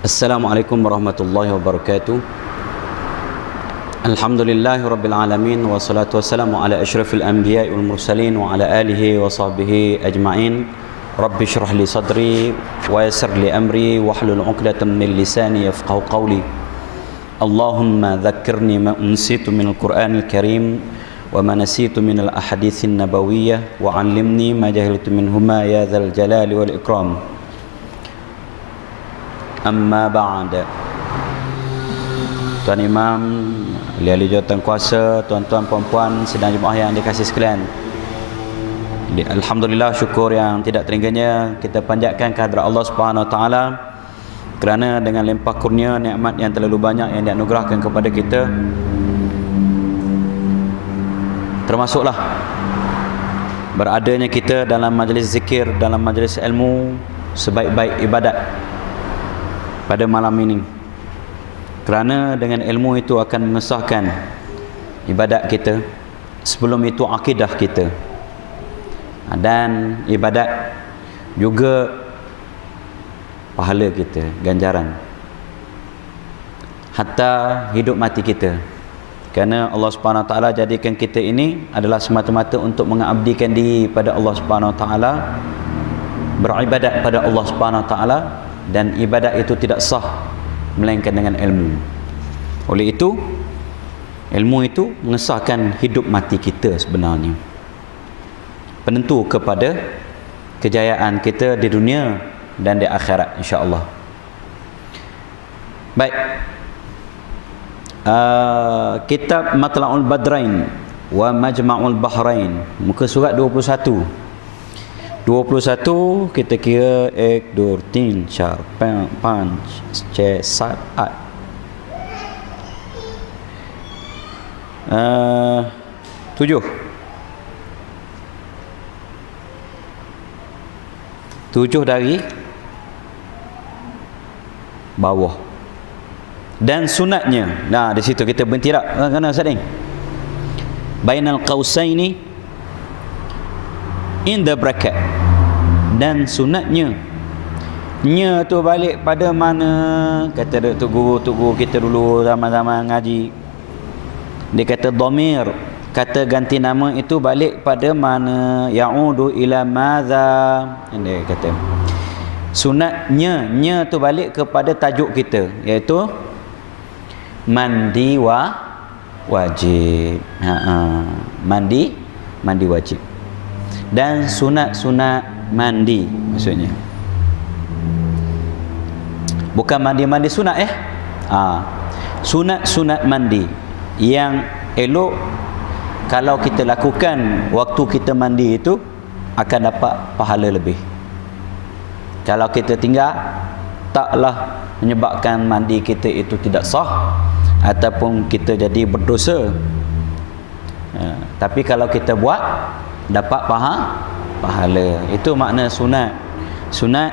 Assalamualaikum warahmatullahi wabarakatuh. Alhamdulillahi rabbil alamin, wassalatu wassalamu ala asyrafil anbiya'i wal mursalin wa ala alihi wa sahbihi ajma'in. Rabbi shrah li sadri wa yassir li amri wahlul 'uqdatam min lisani yafqahu qawli. Allahumma dhakkirni ma unsitu minal Qur'anil Karim wa ma nasitu minal ahaditsin nabawiyyah wa 'allimni ma jahiltu minhuma ya dzal jalali wal ikram. Amma ba'da. Tuan Imam, ahli-ahli jawatan kuasa, tuan-tuan puan-puan sedang jemaah yang dikasihi sekalian, alhamdulillah, syukur yang tidak teringanya kita panjatkan kehadrat Allah Subhanahu Wa Taala kerana dengan limpah kurnia nikmat yang terlalu banyak yang dianugerahkan kepada kita, termasuklah beradanya kita dalam majlis zikir, dalam majlis ilmu, sebaik-baik ibadat pada malam ini, kerana dengan ilmu itu akan mengesahkan ibadat kita, sebelum itu akidah kita, dan ibadat juga pahala kita, ganjaran hatta hidup mati kita. Kerana Allah Subhanahu Wa Taala jadikan kita ini adalah semata-mata untuk mengabdikan diri pada Allah Subhanahu Wa Taala, beribadat pada Allah Subhanahu Wa Taala, dan ibadat itu tidak sah melainkan dengan ilmu. Oleh itu, ilmu itu mengesahkan hidup mati kita sebenarnya, penentu kepada kejayaan kita di dunia dan di akhirat, insya-Allah. Baik, kitab Matla'ul Badrain wa Majma'ul Bahrain, muka surat 21 kita kira 1, 2, 3, 4, 5, 6, 7, 8, 7 dari bawah. Dan sunatnya, nah di situ kita berhenti tak? Kena Ustaz Ding? Bainal qausaini, in the bracket. Dan sunatnya, nya tu balik pada mana? Kata tok guru kita dulu zaman-zaman ngaji, dia kata dhamir, kata ganti nama itu balik pada mana? Ya'udu ila madza. Dia kata sunatnya, nya tu balik kepada tajuk kita, iaitu mandi wajib. Mandi wajib. Dan sunat-sunat mandi, maksudnya bukan mandi sunat, sunat-sunat mandi yang elok kalau kita lakukan waktu kita mandi itu akan dapat pahala lebih. Kalau kita tinggal, taklah menyebabkan mandi kita itu tidak sah ataupun kita jadi berdosa. Tapi kalau kita buat, dapat pahala. Itu makna sunat. Sunat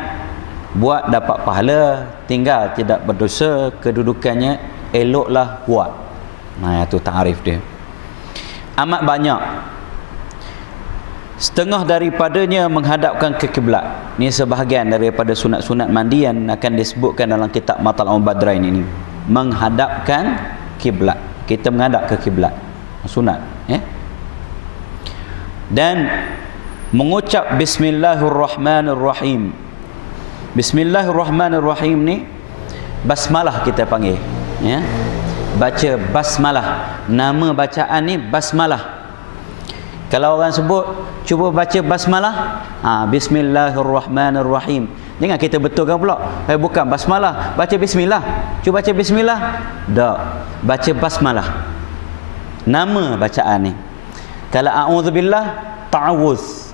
buat dapat pahala, tinggal tidak berdosa, kedudukannya eloklah buat. Nah, itu ta'arif dia. Amat banyak, setengah daripadanya menghadapkan ke kiblat. Ini sebahagian daripada sunat-sunat mandi yang akan disebutkan dalam kitab Matla'ul Badrain ini. Menghadapkan kiblat, kita menghadap ke kiblat, sunat, dan mengucap Bismillahirrahmanirrahim. Bismillahirrahmanirrahim ni basmalah kita panggil, baca basmalah. Nama bacaan ni basmalah. Kalau orang sebut cuba baca basmalah, Bismillahirrahmanirrahim, jangan kita betulkan pula, bukan basmalah, baca bismillah. Cuba baca bismillah, tak, baca basmalah. Nama bacaan ni. Kalau a'udzubillah, ta'awuz.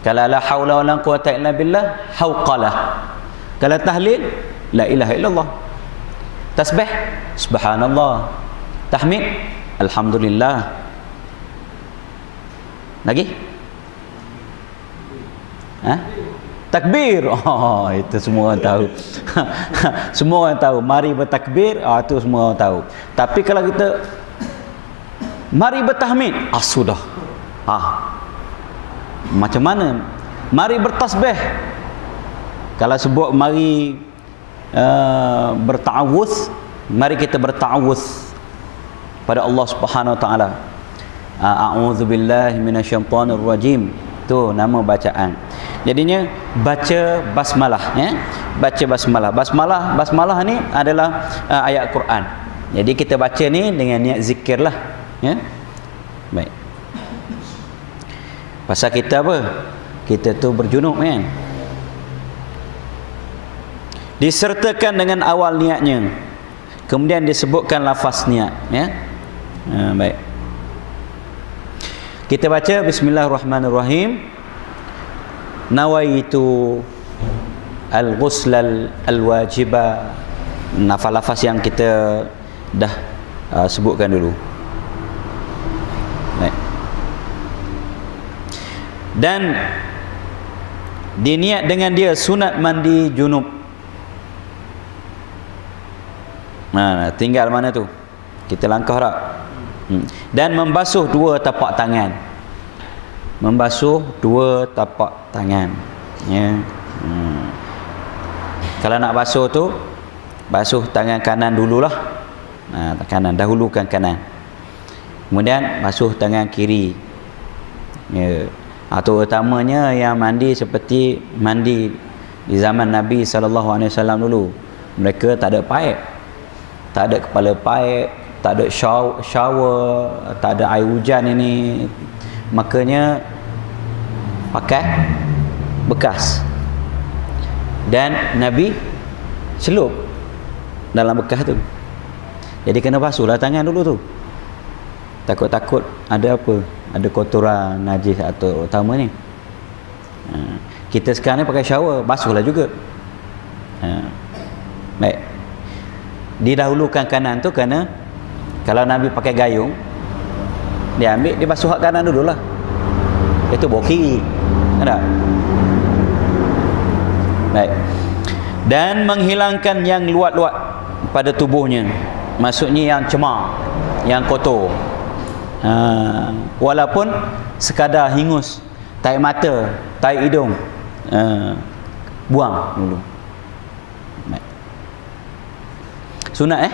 Kalau la haula wala quwata illa billah, hauqalah. Kalau tahlil, la ilaha illallah. Tasbih, subhanallah. Tahmid, alhamdulillah. Lagi? Takbir. Itu semua orang tahu. Semua orang tahu. Mari bertakbir, itu semua orang tahu. Tapi kalau kita mari bertahmid, sudah. Macam mana? Mari bertasbih. Kalau sebut mari berta'awudz, mari kita berta'awudz pada Allah Subhanahu wa taala. A'udzubillahi minasyaitonir rajim. Tu nama bacaan. Jadinya baca basmalah, ya. Baca basmalah. Basmalah ni adalah ayat Quran. Jadi kita baca ni dengan niat zikirlah, ya. Baik. Pasal kita apa? Kita tu berjunub, kan. Disertakan dengan awal niatnya. Kemudian disebutkan lafaz niat, ya. Baik. Kita baca bismillahirrahmanirrahim. Nawaitu al-ghusl al-wajiba. Lafaz yang kita dah sebutkan dulu. Baik. Dan diniat dengan dia sunat mandi junub. Tinggal mana tu? Kita langkah tak? Dan membasuh dua tapak tangan. Membasuh dua tapak tangan, ya. Kalau nak basuh tu, basuh tangan kanan dululah. Kanan, dahulukan kanan. Kemudian basuh tangan kiri, ya. Atau utamanya yang mandi seperti mandi di zaman Nabi SAW dulu. Mereka tak ada paip, tak ada kepala paip, tak ada shower, tak ada air hujan ini. Makanya pakai bekas. Dan Nabi celup dalam bekas tu. Jadi kena basuhlah tangan dulu tu. Takut-takut ada apa? Ada kotoran, najis atau utamanya. Kita sekarang ni pakai shower, basuhlah juga. Baik. Didahulukan kanan tu kerana kalau Nabi pakai gayung, dia ambil, dia basuh kanan dululah. Itu bawa kiri. Ada? Baik. Dan menghilangkan yang luat-luat pada tubuhnya. Maksudnya yang cemar, yang kotor. Walaupun sekadar hingus, tarik mata, tarik hidung, buang dulu. Baik. Sunat,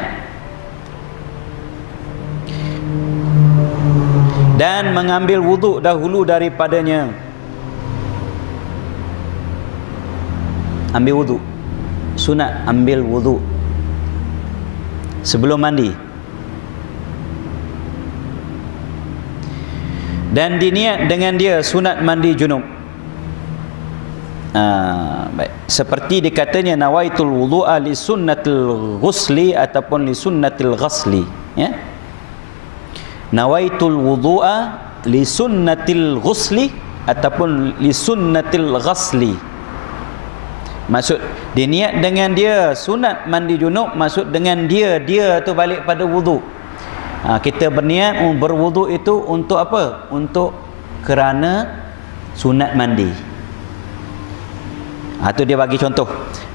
dan mengambil wuduk dahulu daripadanya. Ambil wuduk, sunat ambil wuduk sebelum mandi. Dan diniat dengan dia sunat mandi junub. Baik. Seperti dikatanya nawaitul wudu'a li sunnatil ghusli ataupun li sunnatil ghasli, ya. Nawaitul wudu'a li sunnatil ghusli ataupun li sunnatil ghasli. Maksud diniat dengan dia sunat mandi junub, maksud dengan dia tu balik pada wuduk. Kita berniat berwuduk itu untuk apa? Untuk kerana sunat mandi. Itu dia bagi contoh.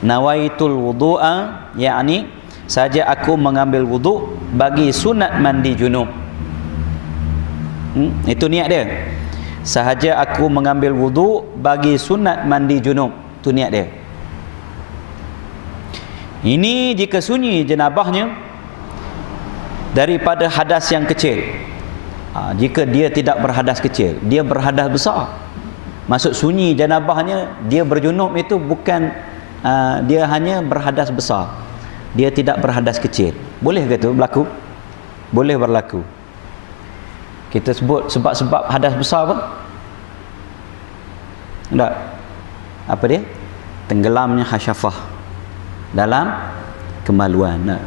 Nawaitul wudu'a, yakni saja aku mengambil wuduk bagi sunat mandi junub. Itu niat dia. Sahaja aku mengambil wuduk bagi sunat mandi junub. Itu niat dia. Ini jika sunyi jenabahnya daripada hadas yang kecil. Jika dia tidak berhadas kecil, dia berhadas besar. Maksud sunyi janabahnya, dia berjunub itu bukan dia hanya berhadas besar, dia tidak berhadas kecil. Boleh ke itu berlaku? Boleh berlaku. Kita sebut sebab-sebab hadas besar apa? Tak? Apa dia? Tenggelamnya hasyafah dalam kemaluan.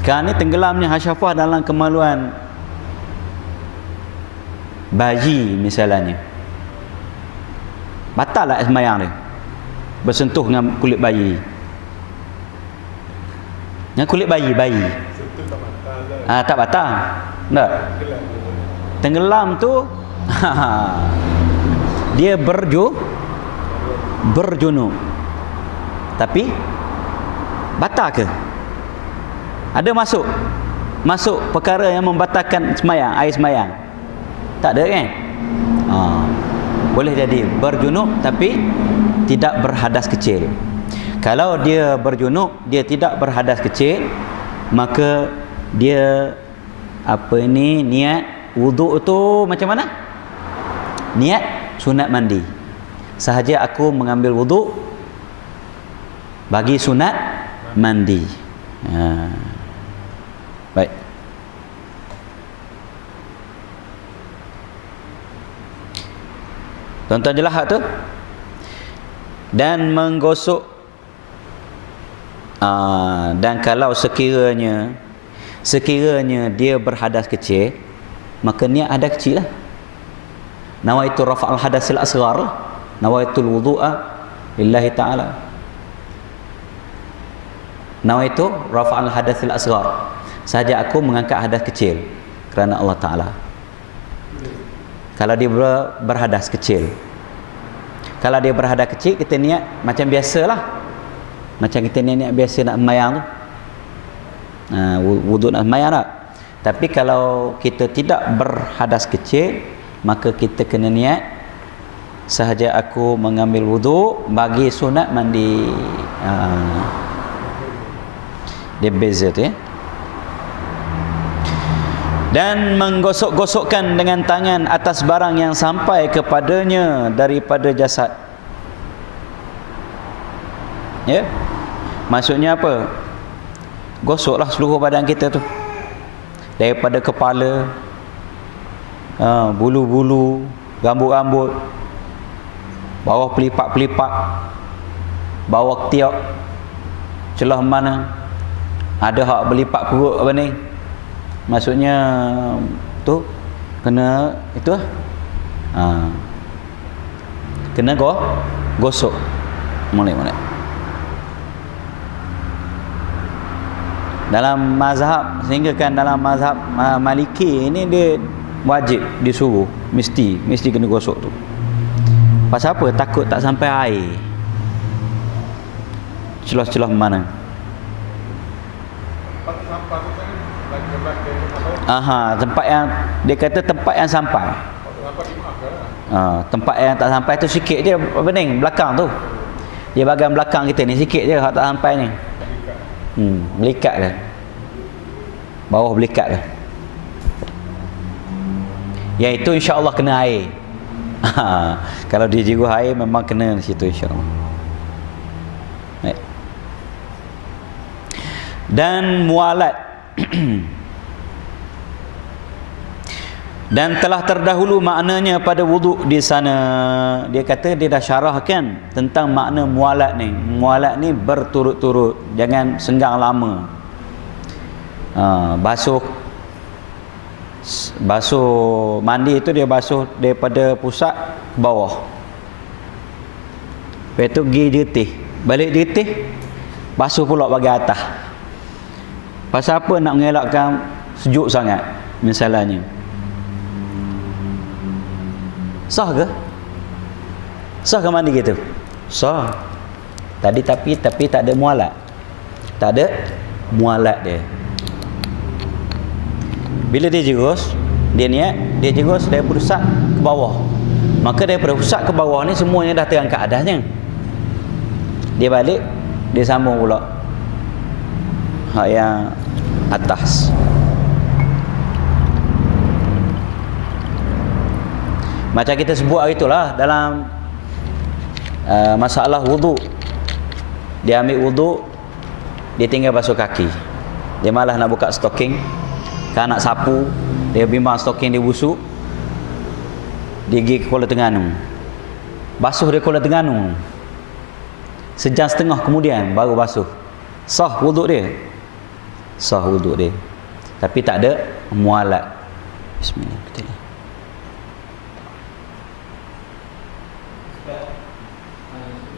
Sekarang ni tenggelamnya hasyafah dalam kemaluan bayi misalnya. Batal tak sembahyang dia? Bersentuh dengan kulit bayi. Dengan kulit bayi. Tak batal. Tak. Tenggelam tu dia berjunub. Tapi batal ke? Ada masuk perkara yang membatalkan sembahyang, air sembahyang? Tak ada, kan? Boleh jadi berjunub tapi tidak berhadas kecil. Kalau dia berjunub, dia tidak berhadas kecil, maka dia niat wuduk tu macam mana? Niat sunat mandi. Sahaja aku mengambil wuduk bagi sunat mandi. Baik. Tuan-tuan jelas tu? Dan menggosok dan kalau sekiranya dia berhadas kecil, maka niat hadas kecil lah. Nawaitu rafa'al hadasil asghar, nawaitul wudu'a lillahi ta'ala. Nawaitu rafa'al hadasil asghar, sahaja aku mengangkat hadas kecil kerana Allah Ta'ala. Kalau dia berhadas kecil, kalau dia berhadas kecil, kita niat macam biasalah, macam kita niat biasa nak sembahyang tu, wuduk nak sembahyang tak. Tapi kalau kita tidak berhadas kecil, maka kita kena niat sahaja aku mengambil wuduk bagi sunat mandi. Dia beza tu ya. Dan menggosok-gosokkan dengan tangan atas barang yang sampai kepadanya daripada jasad. Ya. Maksudnya apa? Gosoklah seluruh badan kita tu. Daripada kepala, bulu-bulu, rambut-rambut, bawah pelipak-pelipak, bawah ketiak, celah mana ada hak berlipat perut apa ni, maksudnya tu kena itu kena gosok molek-molek. Dalam mazhab, sehingga kan dalam mazhab Maliki ini dia wajib disuruh, mesti kena gosok tu. Pasal apa? Takut tak sampai air celah-celah mana. Tempat yang dia kata tempat yang sampai. Tempat yang tak sampai tu sikit je apa ni, belakang tu. Dia bahagian belakang kita ni sikit je hak tak sampai ni. Belikat dah. Bawah belikat dah. Yang itu insya-Allah kena air. Kalau dia jigu air memang kena di situ insya-Allah. Baik. Dan mualat. Dan telah terdahulu maknanya pada wuduk di sana. Dia kata dia dah syarahkan tentang makna mualat ni. Mualat ni berturut-turut, jangan senggang lama. Basuh mandi itu dia basuh daripada pusat ke bawah. Lepas tu pergi jetih, balik jetih, basuh pula bagi atas. Pasal apa? Nak mengelakkan sejuk sangat misalnya. Sah ke? Sah ke mandi gitu? Sah. Tapi tak ada mualat. Tak ada mualat dia. Bila dia jerus, dia niat, dia jerus daripada pusat ke bawah. Maka daripada pusat ke bawah ni semuanya dah terangkat atasnya. Dia balik, dia sambung pula hak yang atas. Macam kita sebut hari itulah dalam masalah wuduk. Dia ambil wuduk, dia tinggal basuh kaki. Dia malas nak buka stocking. Kan nak sapu, dia bimbang stocking dia busuk. Dia pergi ke Kuala Terengganu. Basuh dia Kuala Terengganu. Sejam setengah kemudian baru basuh. Sah wuduk dia. Sah wuduk dia. Tapi tak ada mualat. Bismillah. Kita lihat.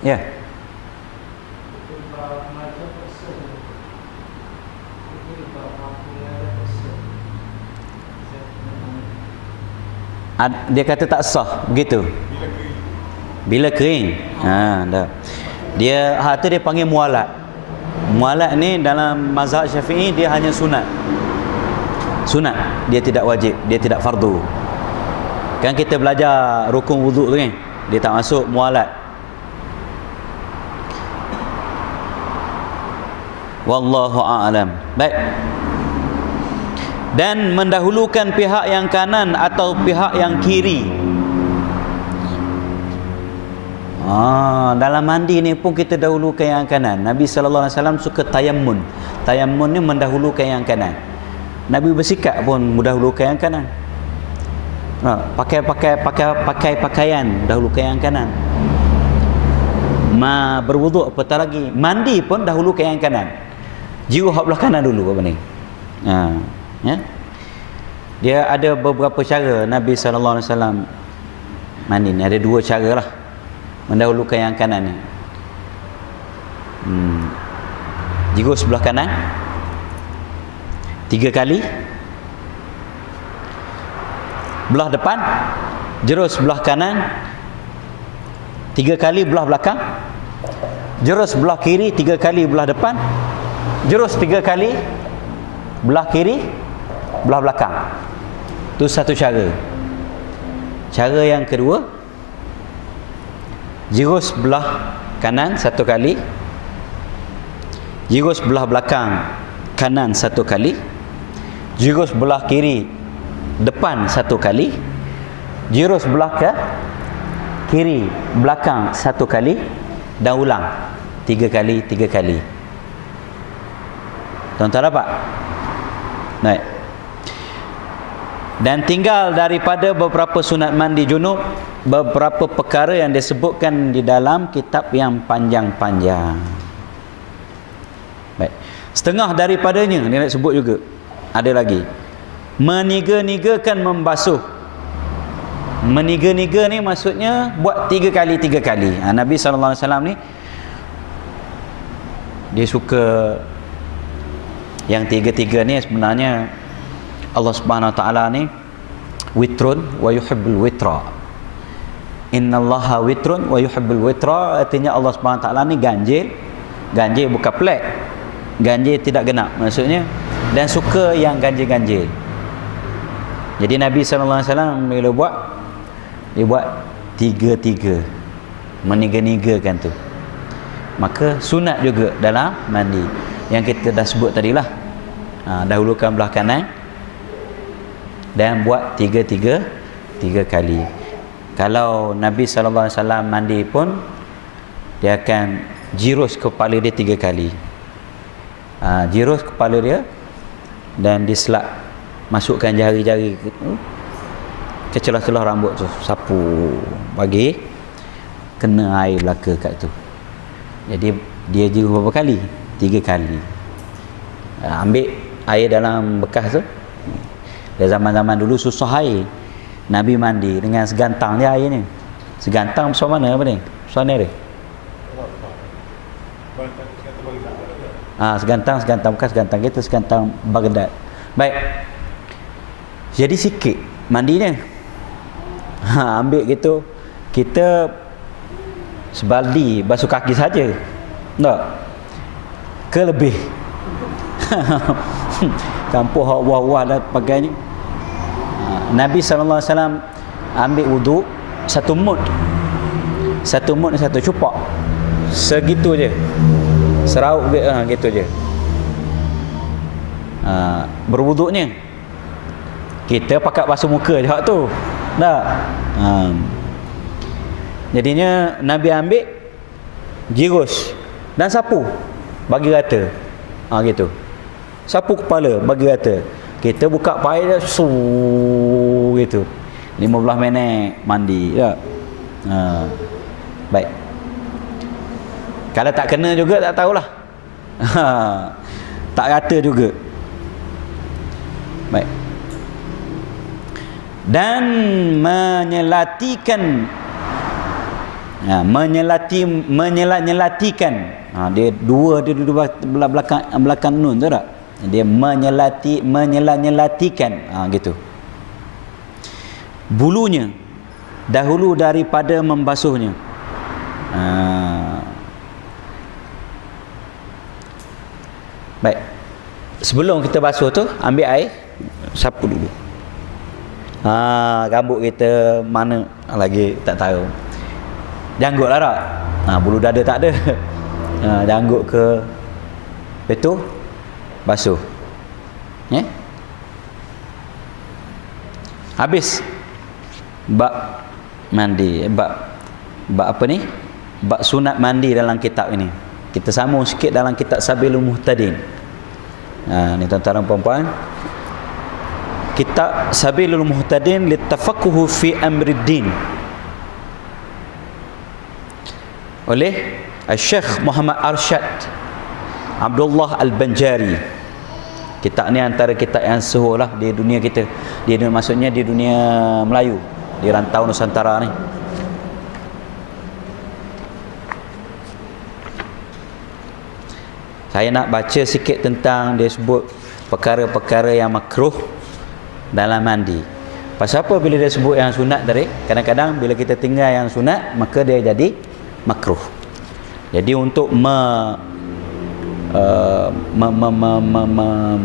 Ya. Dia kata tak sah begitu. Bila kering. Dah. Dia hak tu dia panggil mualat. Mualat ni dalam mazhab Syafi'i dia hanya sunat. Sunat, dia tidak wajib, dia tidak fardu. Kan kita belajar rukun wuduk tu kan, dia tak masuk mualat. Wallahu a'lam. Baik. Dan mendahulukan pihak yang kanan atau pihak yang kiri. Dalam mandi ni pun kita dahulukan yang kanan. Nabi sallallahu alaihi wasallam suka tayammun. Tayammun ni mendahulukan yang kanan. Nabi bersikap pun mendahulukan yang kanan. Pakai pakaian dahulukan yang kanan. Berwuduk apatah lagi. Mandi pun dahulukan yang kanan. Jiwa hak belah kanan dulu apa ni. Ya. Dia ada beberapa cara Nabi sallallahu alaihi wasallam mandi ni. Ada dua cara lah mendahulukan yang kanan ni. Jiwa sebelah kanan 3 kali, belah depan jerus sebelah kanan 3 kali, belah belakang jerus sebelah kiri 3 kali, belah depan jerus 3 kali, belah kiri belah belakang. Itu satu cara. Cara yang kedua, jerus belah kanan 1 kali, jerus belah belakang kanan 1 kali, jerus belah kiri depan 1 kali, jerus belah ke kiri belakang 1 kali, dan ulang 3 kali 3 kali. Tuan-tuan dapat? Baik. Dan tinggal daripada beberapa sunat mandi junub, beberapa perkara yang disebutkan di dalam kitab yang panjang-panjang. Baik. Setengah daripadanya dia nak sebut juga. Ada lagi. Meniga-nigakan membasuh. Meniga-niga ni maksudnya buat 3 kali 3 kali. Nabi sallallahu alaihi wasallam ni dia suka yang 3-3 ni. Sebenarnya Allah Subhanahu Wa Taala ni witrun wa yuhibbul witra. Innallaha witrun wa yuhibbul witra. Artinya Allah Subhanahu Wa Taala ni ganjil. Ganjil bukan pelik. Ganjil tidak genap maksudnya, dan suka yang ganjil-ganjil. Jadi Nabi sallallahu alaihi wasallam bila buat, dia buat 3-3, meniga-nigakan tu. Maka sunat juga dalam mandi yang kita dah sebut tadilah. Dahulukan belah kanan dan buat 3 kali. Kalau Nabi sallallahu alaihi wasallam mandi pun dia akan jirus kepala dia 3 kali. Jirus kepala dia dan diselak, masukkan jari-jari ke celah-celah rambut tu, sapu bagi kena air belaka kat tu. Jadi dia jirus berapa kali? 3 kali. Ambil air dalam bekas tu. Dari zaman-zaman dulu susah air, Nabi mandi dengan segantang dia air ni. Segantang besar mana apa ni? Besar ni dia. Segantang bekas, segantang kita, segantang Baghdad. Baik. Jadi sikit mandinya. Ambil gitu, kita sebaldi basuh kaki saja. Tak? Ke lebih. Campur wah-wah dah pakai ni. Nabi sallallahu alaihi wasallam ambil wuduk 1 mud. 1 mud 1 cupak. Segitu je. Serauk gitu je. Berwuduknya kita pakai basuh muka je hak tu. Tak? Jadinya Nabi ambil jirus dan sapu bagi rata. Gitu. Sapu kepala bagi rata. Kita buka paip dia gitu. 15 minit mandi. Tak? Baik. Kalau tak kena juga tak tahulah. Tak rata juga. Baik. Dan menyelatikan, menyelatikan. Dia dua belakang nun tu tak? Dia menyelatikan. Gitu. Bulunya dahulu daripada membasuhnya. Baik. Sebelum kita basuh tu, ambil air, sapu dulu. Rambut kita mana lagi tak tahu. Janggut lah tak? Bulu dada tak ada. Janggut ke Betul? Basuh. Ya? Habis bab mandi, bab apa ni? Bab sunat mandi dalam kitab ini. Kita sambung sikit dalam kitab Sabilul Muhtadin. Ni tuan-tuan dan puan-puan. Kitab Sabilul Muhtadin litafaqquh fi amriddin oleh Syekh Muhammad Arsyad Abdullah Al-Banjari. Kitab ni antara kitab yang suhuh lah di dunia kita. Di dunia, maksudnya di dunia Melayu, di rantau Nusantara ni. Saya nak baca sikit tentang dia sebut perkara-perkara yang makruh dalam mandi. Pasal apa bila dia sebut yang sunat tadi? Kadang-kadang bila kita tinggal yang sunat, maka dia jadi makruh. Jadi untuk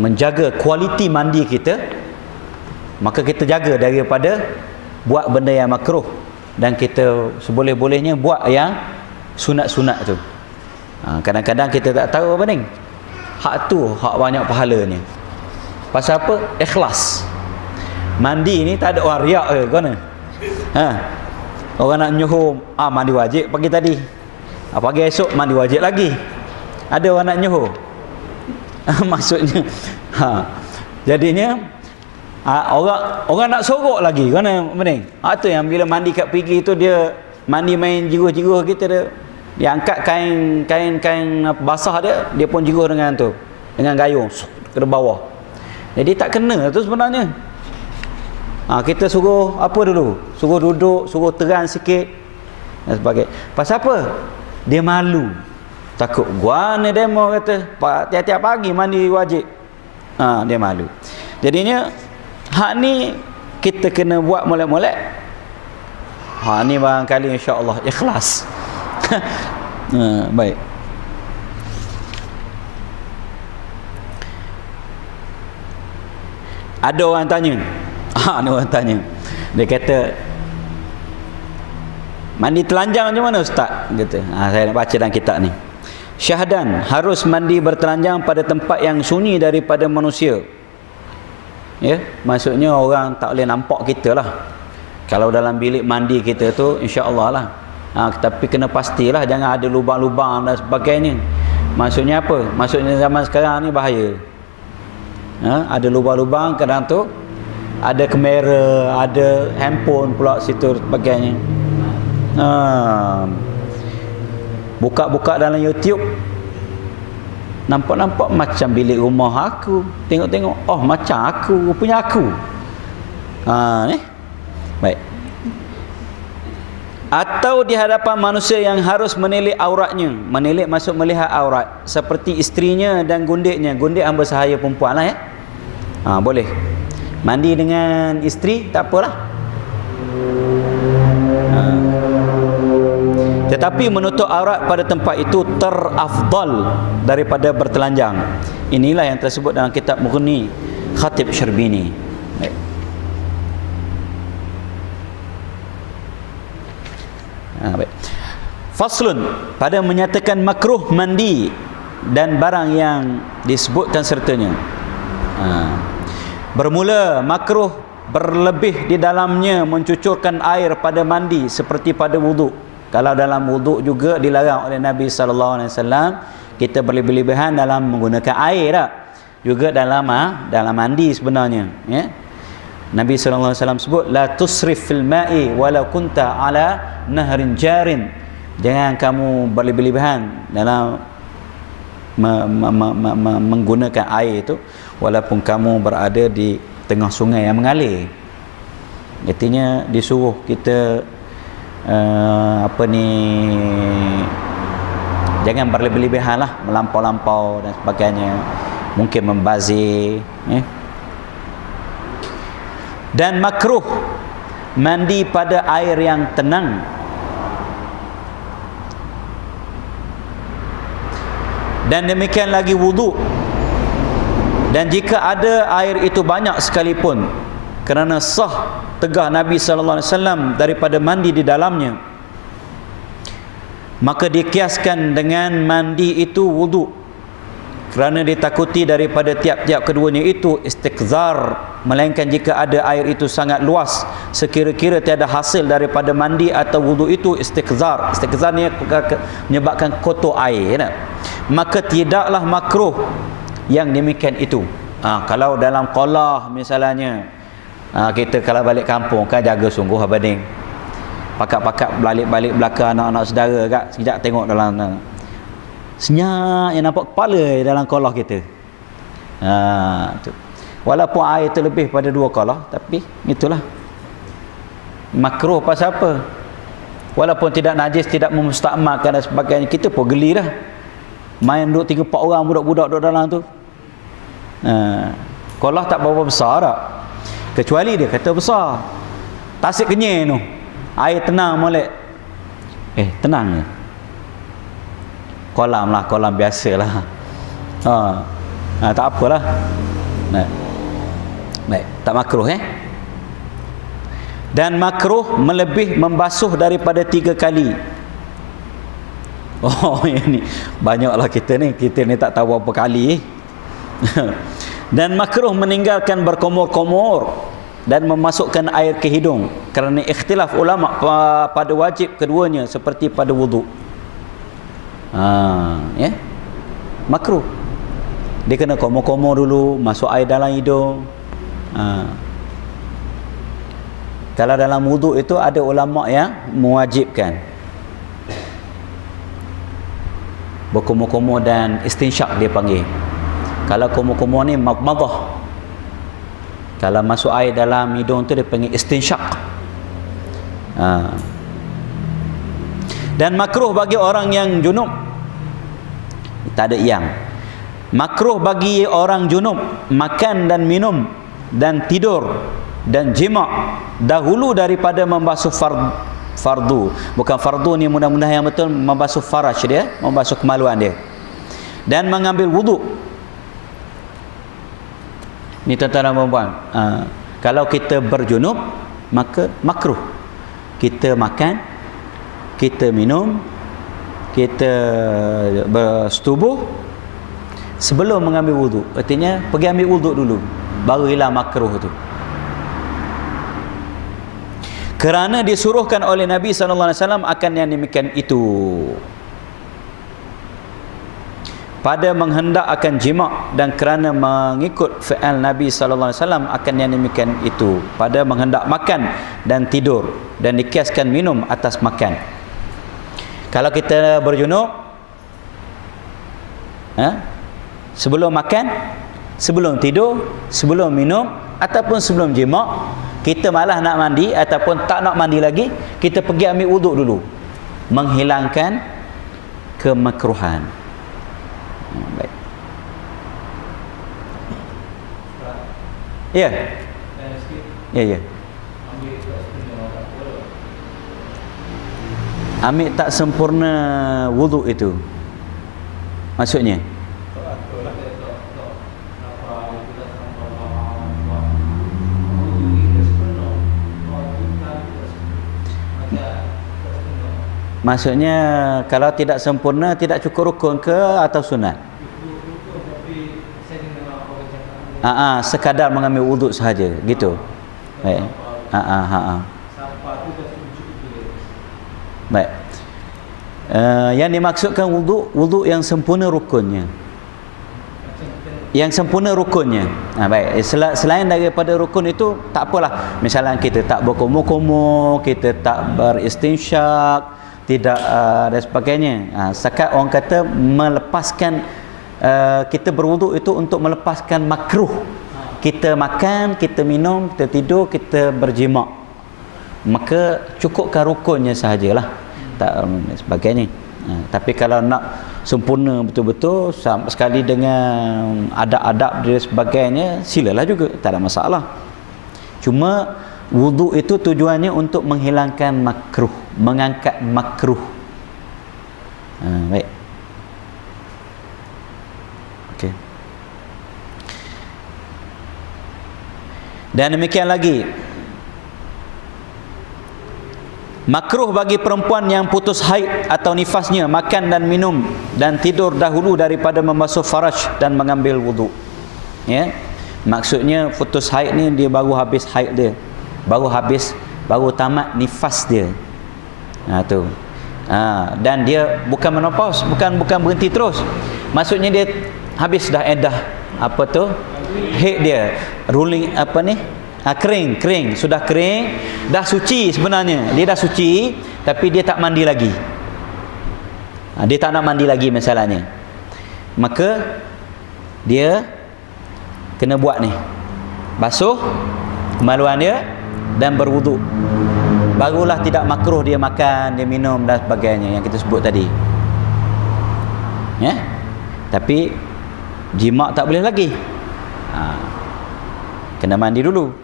menjaga kualiti mandi kita, maka kita jaga daripada buat benda yang makruh, dan kita seboleh-bolehnya buat yang sunat-sunat tu. Kadang-kadang kita tak tahu apa ni. Hak tu hak banyak pahalanya. Pasal apa? Ikhlas. Mandi ni tak ada orang riak ke kau ni. Orang nak nyuruh mandi wajib pagi tadi. Pagi esok mandi wajib lagi. Ada orang nak nyuruh. Maksudnya jadinya orang nak sorok lagi kau ni pening. Tu yang bila mandi kat pergi tu dia mandi main jiruh-jiruh kita dia angkat kain basah dia pun jiruh dengan tu, dengan gayung ke bawah. Jadi tak kena tu sebenarnya. Kita suruh apa dulu? Suruh duduk, suruh teran sikit dan sebagainya. Pasal apa? Dia malu. Takut gua ni demo kata tiap-tiap pagi mandi wajib. Dia malu. Jadinya hak ni kita kena buat molek-molek. Ni barangkali insya-Allah ikhlas. Baik. Ada orang tanya. Ada orang tanya. Dia kata, mandi telanjang macam mana ustaz? Kata. Saya nak baca dalam kitab ni. Syahdan, harus mandi bertelanjang pada tempat yang sunyi daripada manusia. Ya, maksudnya orang tak boleh nampak kita lah. Kalau dalam bilik mandi kita tu, insya-Allah lah. Tapi kena pastilah jangan ada lubang-lubang dan sebagainya. Maksudnya apa? Maksudnya zaman sekarang ni bahaya. Ada lubang-lubang, kadang tu ada kamera, ada handphone pula situ sebagainya. Buka-buka dalam YouTube, nampak-nampak macam bilik rumah aku. Tengok-tengok, oh macam aku, punya aku. Ni. Baik. Atau di hadapan manusia yang harus menilik auratnya. Menilik maksud melihat aurat, seperti isterinya dan gundiknya. Gundik hamba sahaya perempuan lah ya. Boleh. Mandi dengan isteri tak apalah. Tetapi menutup aurat pada tempat itu terafdal daripada bertelanjang. Inilah yang tersebut dalam kitab Mughni Khatib Syarbini. Baik. Baik. Faslun, pada menyatakan makruh mandi dan barang yang disebutkan sertanya. Bermula makruh berlebih di dalamnya mencucurkan air pada mandi seperti pada wuduk. Kalau dalam wuduk juga dilarang oleh Nabi SAW kita berlebih-lebihan dalam menggunakan air tak? Juga dalam mandi sebenarnya, ya. Nabi SAW sebut la tusrif fil ma'i walau kunta ala nahrin jarin. Jangan kamu berlebih-lebihan dalam menggunakan air itu walaupun kamu berada di tengah sungai yang mengalir. Artinya disuruh kita jangan berlebih-lebihan lah, melampau-lampau dan sebagainya, mungkin membazir, ya. Dan makruh mandi pada air yang tenang. Dan demikian lagi wuduk. Dan jika ada air itu banyak sekalipun, kerana sah tegah Nabi SAW daripada mandi di dalamnya, maka dikiaskan dengan mandi itu wuduk, kerana ditakuti daripada tiap-tiap keduanya itu istiqzar, melainkan jika ada air itu sangat luas sekira-kira tiada hasil daripada mandi atau wudu itu istiqzar. Istiqzar ni menyebabkan kotor air, tak? Maka tidaklah makruh yang demikian itu. Kalau dalam qolah misalnya, kita kalau balik kampung kan jaga sungguh abading, pakat-pakat balik-balik belakang anak-anak saudara kat, sekejap tengok dalam senyap yang nampak kepala dalam kolah kita. Tu. Walaupun air tu lebih pada 2 kolah, tapi itulah makruh. Pasal apa? Walaupun tidak najis, tidak memustakmalkan dan sebagainya, kita pun geli dah main duduk 3-4 orang budak-budak duduk dalam tu. Kolah tak berapa besar tak, kecuali dia kata besar Tasik Kenyir tu, air tenang molek. Tenang je, kolam lah, kolam biasa lah. Tak apalah. Baik, tak makruh Dan makruh melebih membasuh daripada 3 kali. Ini banyaklah kita ni tak tahu berapa kali. Dan makruh meninggalkan berkomor-komor dan memasukkan air ke hidung, kerana ikhtilaf ulama pada wajib keduanya seperti pada wudu. Makruh. Dia kena komor-komor dulu, masuk air dalam hidung. Kalau dalam wudu itu ada ulama yang mewajibkan berkomor-komor dan istinsyak dia panggil. Kalau komor-komor ni madmadah. Kalau masuk air dalam hidung tu dia panggil istinsyak. Dan makruh bagi orang yang junub, tak ada yang makruh bagi orang junub makan dan minum dan tidur dan jima' dahulu daripada membasuh fardu. Bukan fardu ni, mudah-mudahan yang betul membasuh faraj dia, membasuh kemaluan dia, dan mengambil wudu. Ni tuan-tuan dan puan-puan, kalau kita berjunub maka makruh kita makan, kita minum, kita bersetubuh sebelum mengambil wudu. Artinya pergi ambil wudu dulu, baru hilang makruh tu. Kerana disuruhkan oleh Nabi SAW akan yang demikian itu. Pada menghendak akan jima' dan kerana mengikut fi'al Nabi SAW akan yang demikian itu. Pada menghendak makan dan tidur dan dikiaskan minum atas makan. Kalau kita berjunub, sebelum makan, sebelum tidur, sebelum minum ataupun sebelum jima', kita malah nak mandi ataupun tak nak mandi lagi, kita pergi ambil wuduk dulu, menghilangkan kemakruhan. Baik. Ya. Ya. Ambil tak sempurna wuduk itu, maksudnya kalau tidak sempurna, tidak cukup rukun ke atau sunat? Sekadar mengambil wuduk sahaja gitu. Baik. Baik. Yang dimaksudkan wuduk yang sempurna rukunnya. Yang sempurna rukunnya. Baik. Selain daripada rukun itu tak apalah. Misalnya kita tak berkomor-komor, kita tak beristinsyak, tidak dan sebagainya. Sekat orang kata melepaskan, kita berwuduk itu untuk melepaskan makruh. Kita makan, kita minum, kita tidur, kita berjima', maka cukupkan rukunnya sahajalah, tak sebagainya. Tapi kalau nak sempurna betul-betul sekali dengan adab-adab dan sebagainya, silalah juga, tak ada masalah. Cuma wuduk itu tujuannya untuk menghilangkan makruh, mengangkat makruh. Baik. Okey. Dan demikian lagi, Makruh bagi perempuan yang putus haid atau nifasnya makan dan minum dan tidur dahulu daripada membasuh faraj dan mengambil wudu. Ya. Maksudnya putus haid ni dia baru habis haid dia. Baru tamat nifas dia. Tu. Dan dia bukan menopause, bukan berhenti terus. Maksudnya dia habis dah edah haid dia. Ruling kering, sudah kering, dah suci sebenarnya. Dia dah suci tapi dia tak mandi lagi. Dia tak nak mandi lagi masalahnya. Maka dia kena buat ni. Basuh kemaluan dia dan berwuduk. Barulah tidak makruh dia makan, dia minum dan sebagainya yang kita sebut tadi. Ya. Tapi jima' tak boleh lagi. Kena mandi dulu.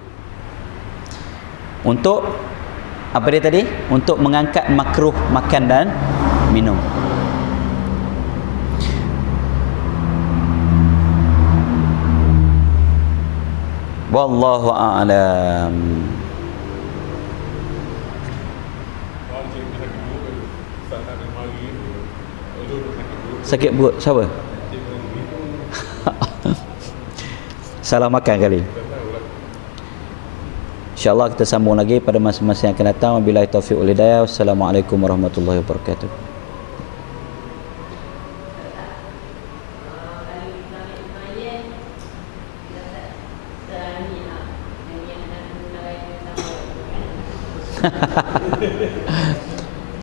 Untuk apa dia tadi? Untuk mengangkat makruh makan dan minum. Wallahu a'lam. Sakit perut siapa? Salah makan kali. InsyaAllah kita sambung lagi pada masa-masa yang akan datang. Wabillahi taufiq wal hidayah. Wassalamualaikum warahmatullahi wabarakatuh.